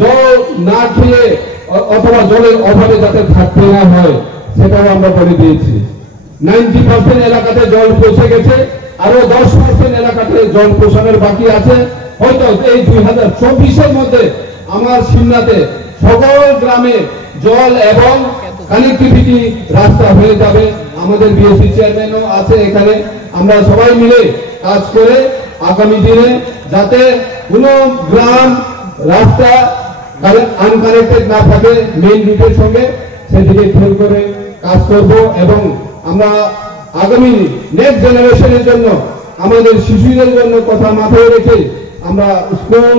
জল না খেয়ে অথবা জলের অভাবে যাতে থাকতে না হয় সেটাও আমরা বলে দিয়েছি। 90% এলাকাতে জল পৌঁছে গেছে, আরো 10% এলাকাতে জল পৌঁছানোর বাকি আছে। হয়তো এই 2024-এর মধ্যে আমার সিমনাতে সকল গ্রামে জল এবং কানেক্টিভিটি রাস্তা হয়ে যাবে। আমাদের বিএসসি চেয়ারম্যানও আছে এখানে, আমরা সবাই মিলে কাজ করে আগামী দিনে যাতে কোনো গ্রাম রাস্তা আনকানেক্টেড না থাকে মেইন রুটের সঙ্গে, সেদিকে খেয়াল করে কাজ করব। এবং আমরা আগামী নেক্সট জেনারেশনের জন্য, আমাদের শিশুদের জন্য কথা মাথায় রেখে আমরা স্কুল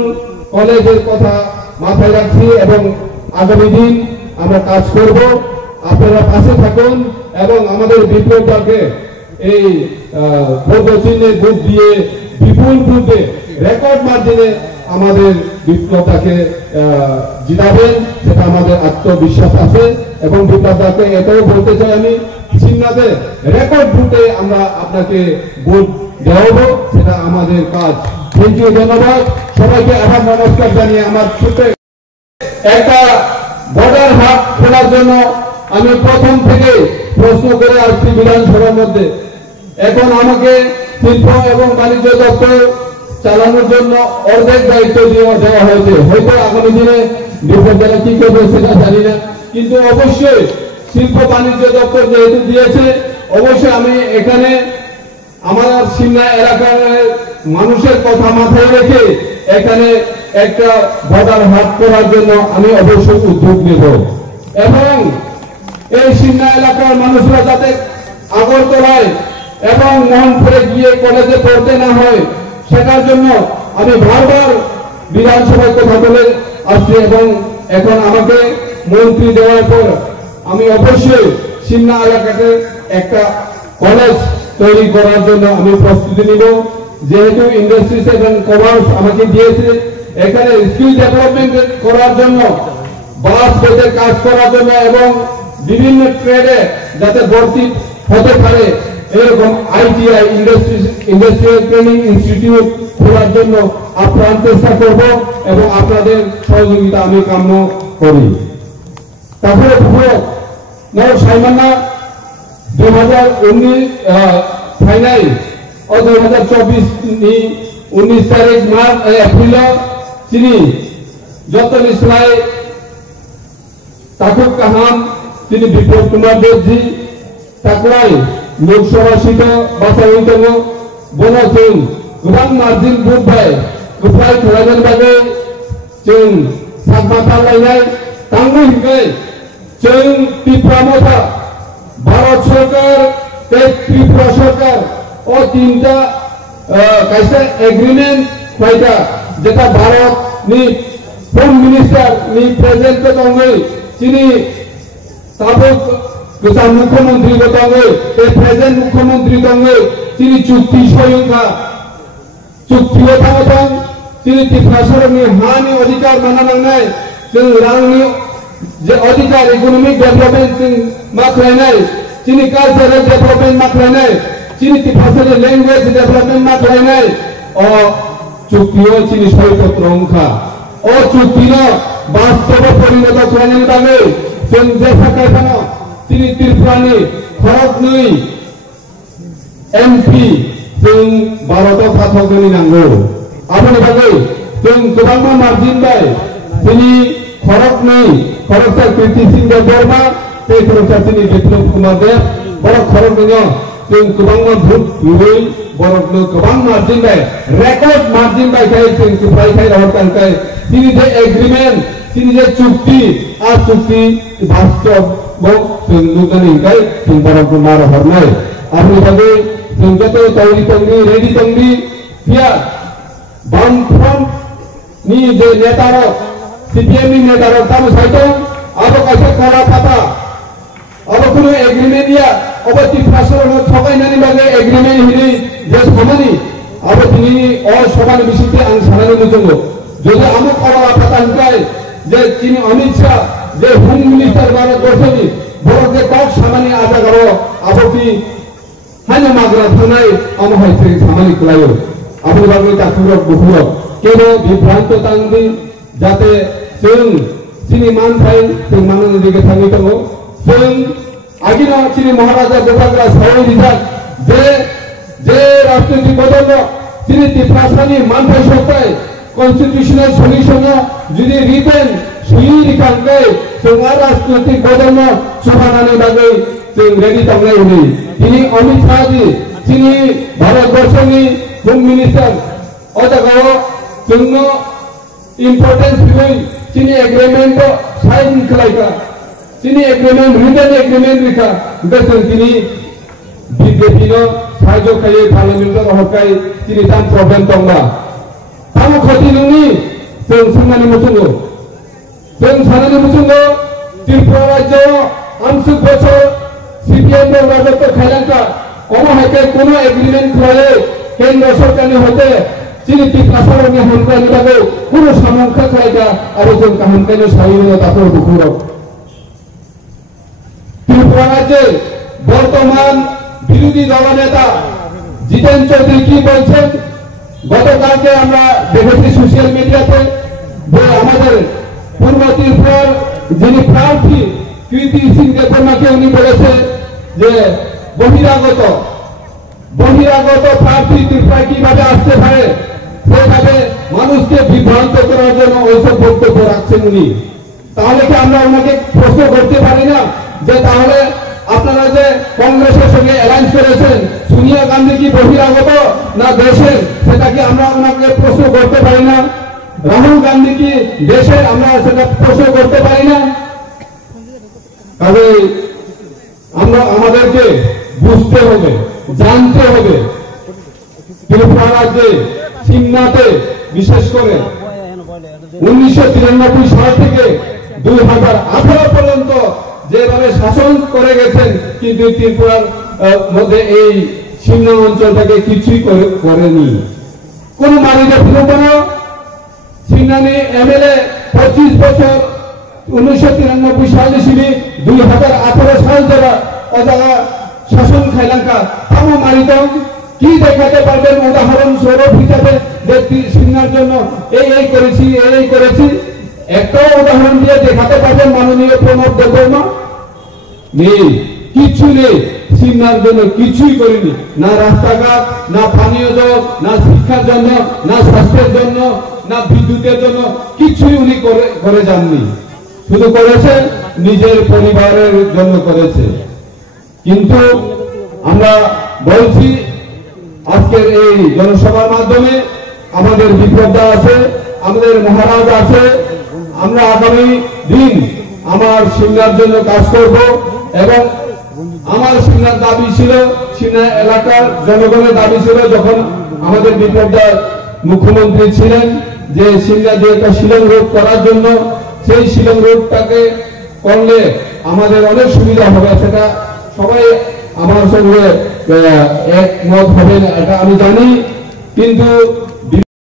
কলেজের কথা মাথায় রাখছি এবং আগামী দিন আমরা কাজ করব। আপনারা পাশে থাকুন এবং আমাদের বিপ্লবটাকে এই ভোট চিহ্নে ভোট দিয়ে বিপুল ভোটে রেকর্ড মার্জিনে আমাদের বিপ্লবটাকে জিতাবেন, সেটা আমাদের আত্মবিশ্বাস আছে। এবং বিপ্লবটাকে এটাও বলতে চাই আমি, সিমনাতে রেকর্ড ভোটে আমরা আপনাকে ভোট দেওয়াবো, সেটা আমাদের কাজ। থ্যাংক ইউ, ধন্যবাদ সবাইকে। আবার নমস্কার জানিয়ে আমার ছোট্ট একটা বর্ডার হাট খোলার জন্য আমি প্রথম থেকে প্রশ্ন করে আসছি বিধানসভার মধ্যে। এখন আমাকে শিল্প এবং বাণিজ্য দপ্তর চালানোর জন্য অর্ধেক দায়িত্ব দেওয়া হয়েছে। হয়তো আগামী দিনে বিপ্লব যারা কি করবে সেটা জানি না, কিন্তু অবশ্যই শিল্প বাণিজ্য দপ্তর যেহেতু দিয়েছে, অবশ্যই আমি এখানে আমার সিমনা এলাকার মানুষের কথা মাথায় রেখে এখানে একটা বর্ডার হাট করার জন্য আমি অবশ্যই উদ্যোগ নেব। এবং এই সিমনা এলাকার মানুষরা যাতে আগরতলায় এবং মোহনপুরে গিয়ে কলেজে পড়তে না হয়, সেটার জন্য আমি বারবার বিধানসভায় কথা বলে আসছি। এবং এখন আমাকে মন্ত্রী দেওয়ার পর আমি অবশ্যই সিমনা এলাকাতে একটা কলেজ তৈরি করার জন্য আমি প্রস্তুতি নিব। যেহেতু ইন্ডাস্ট্রিজ এবং কমার্স আমাকে দিয়েছে, এখানে স্কিল ডেভেলপমেন্ট করার জন্য, বাস বেদের কাজ করার জন্য এবং বিভিন্ন ট্রেডে যাতে ভর্তি হতে পারে এরকম আইটিআই ইন্ডাস্ট্রিয়াল ট্রেনিং ইনস্টিটিউট খোলার জন্য আপ্রাণ চেষ্টা করব এবং আপনাদের সহযোগিতা আমি কাম্য করি। তারপরে সাইমান্না 2019 ফাইনাল और 2024 तारीख मार्च एप्रिल चिनी जतन इसलाय ताकुर काहाम चिनी विप्लव कुमार देव जी ताकुराय लोकसभा सीट बासावि दङ बनजों गोबां मार्जिन भोट बाय गोफ्राय खालामनो बागै जों सागमाथा लायनाय तांनो हिंगाय जों त्रिपुरा मथा भारत सरकार त्रिपुरा सरकार और तीनटा कैसे एग्रीमेंट फायदा जेटा भारत नि होम मिनिस्टर नि प्रेजेंट को दंगे चिनी ताबो गोजाम मुख्यमंत्री को दंगे ए प्रेजेंट मुख्यमंत्री दंगे चिनी चुक्ति सयंखा चुक्ति थांगों चिनी त्रिपुरा सरकारनि हानि अधिकार मानानांनाय जों रांनि जे अधिकार इकोनॉमिक डेवलपमेंट जों माख्लायनाय चिनी कल्चरल डेवलपमेंट माख्लायनाय चिनी त्रिपुरा लैंग्वेज डेवलपमेंट माख्लायनाय और चुक्तियों चिनी सयपत्र अंखा और चुक्तिनो वास्तव परिणत खालामनो बागै जों जेसा खायफानो चिनी त्रिपुरानि भारतनि एमपि जों भारताव थाथ'गोनि नांगौ आबोनि बागै जों गोबां मार्जिन बाय चिनी खरगसा कीर्ति सिंह देवबर्मा बे खरगसा चिनी विप्लव कुमार देव बर खरग दङ जों गोबां भोट होयै बरफनो गोबां margin bye record margin bye खाय जों फरायखाय रहरखाय चिनी जे एग्रीमेंट चिनी जे चुक्ति आ चुक्ति वास्तव जों नुगानिखाय जों बरफनो मार हरनाय आबोनि बागै जों जत तौरि तंगि रेडी तंगि बिया बामफ्रन्ट नि जे नेतारो सीपीएम नि नेतारो ताम साइतो अब कैसे खाला पाता अब कुनो एग्रीमेंट या अब त्रिपुरा सरकारनो थगायनानै बागै एग्रीमेंट हिनि जे खामानि अब दिनै अ सभानि बिसिते आं सानानै मोजोङो যদি আমক করা পাতানকাय যে চিনি অমিত শাহ যে হোম মিনিস্টার भारतवर्षनि बर जे कक सामानि आजा गारो आबति हानि माग्रा थानाय आमहायसे सामानि खलायो आबनि बागै तासुरक बुहुरक केबो बिभ्रांत तांगि जाते sini mantai sing mana dige thangi tango agina sini maharaja gopagra sawai rizak je রাজনৈতিক বদল তিনি ত্রিপুরাসানি মানতে সত্তায় কনস্টিটিউশনাল সলিউশন যদি রিটেন সুইরি কাঙ্গে সঙ্গার রাজনৈতিক বদল সমাধানের বাগে রেডি তামলাই উনি তিনি অমিত শাহজি তিনি ভারতবর্ষনি হোম মিনিস্টার অজাগাও জন্য ইম্পর্টেন্স বিবই তিনি এগ্রিমেন্ট সাইন খালাইকা তিনি এগ্রিমেন্ট রিটেন এগ্রিমেন্ট রেখা বেসন তিনি বিজেপি নো সাহায্য খাই পার্লামেন্ট হকাই তিনি তাম প্রবলেম দংবা তাম ক্ষতি ননি जों साननानै मुसुंगो जों साननानै मुसुंगो त्रिपुरा राज्य आंशिक बছর সিপিএম এর রাজত্ব খাইলাঙ্কা কোন হাইকে কোন এগ্রিমেন্ট করে কেন্দ্র সরকারের হতে যিনি ত্রিপুরা সরকারকে হামকানি লাগে কোন সমংখ্যা খাইকা আর जों কাহামকানি সাইনো তারপর দুপুর ত্রিপুরা রাজ্যে বর্তমান বিরোধী দলনেতা জিতেন চৌধুরী কি বলছেন গতকালকে আমরা দেখেছি সোশ্যাল মিডিয়াতে যে আমাদের পূর্ব ত্রিপুরার যিনি প্রার্থী কৃতি সিং দেববর্মাকে উনি বলেছে যে বহিরাগত প্রার্থী ত্রিপুরায় কিভাবে আসতে পারে সেভাবে মানুষকে বিভ্রান্ত করার জন্য ওইসব বক্তব্য রাখছেন উনি তাহলে কি আমরা ওনাকে প্রশ্ন করতে পারি না যে তাহলে আপনারা যে কংগ্রেসের সঙ্গে অ্যালায়েন্স করেছেন সোনিয়া গান্ধী কি বহিরাগত না দেশের সেটা কি আমরা ওনাকে প্রশ্ন করতে পারি না রাহুল গান্ধী কি দেশের আমরা সেটা প্রশ্ন করতে পারি না তবে আমরা আমাদেরকে বুঝতে হবে জানতে হবে ত্রিপুরা রাজ্যে সিমনাতে বিশেষ করে 1993 সাল থেকে 2018 পর্যন্ত যেভাবে শাসন করে গেছেন কিন্তু ত্রিপুরার মধ্যে এই সীমা অঞ্চলটাকে কিছুই করেনি কোন মালিকের কোনো সিমনানি এমএলএ 25 বছর 1993 সাল থেকে 2018 সাল যারা অজাগা শাসন খাইলাঙ্কা তাম মালিকম কি দেখাতে পারবেন উদাহরণ স্বরূপ হিসাবে যে সিমনার জন্য এই করেছি একটা উদাহরণ দিয়ে দেখাতে পারবেন মাননীয় প্রণব দেববর্মা নেই কিছু নেই সিমনার জন্য কিছুই করেনি না রাস্তাঘাট না পানীয় জল না শিক্ষার জন্য না স্বাস্থ্যের জন্য না বিদ্যুতের জন্য কিছুই উনি করে যাননি শুধু করেছে নিজের পরিবারের জন্য করেছে কিন্তু আমরা বলছি আজকের এই জনসভার মাধ্যমে আমাদের বিপ্লবদা আছে আমাদের মহারাজ আছে আমরা আগামী দিন আমার সিমনার জন্য কাজ করব এবং আমার সিমনার দাবি ছিল সিমনা এলাকার জনগণের দাবি ছিল যখন আমাদের বিপ্লবদা মুখ্যমন্ত্রী ছিলেন যে সিমনা যে একটা শিলং রোড করার জন্য সেই শিলং রোডটাকে করলে আমাদের অনেক সুবিধা হবে সেটা সবাই আমার সঙ্গে একমত হবে এটা আমি জানি কিন্তু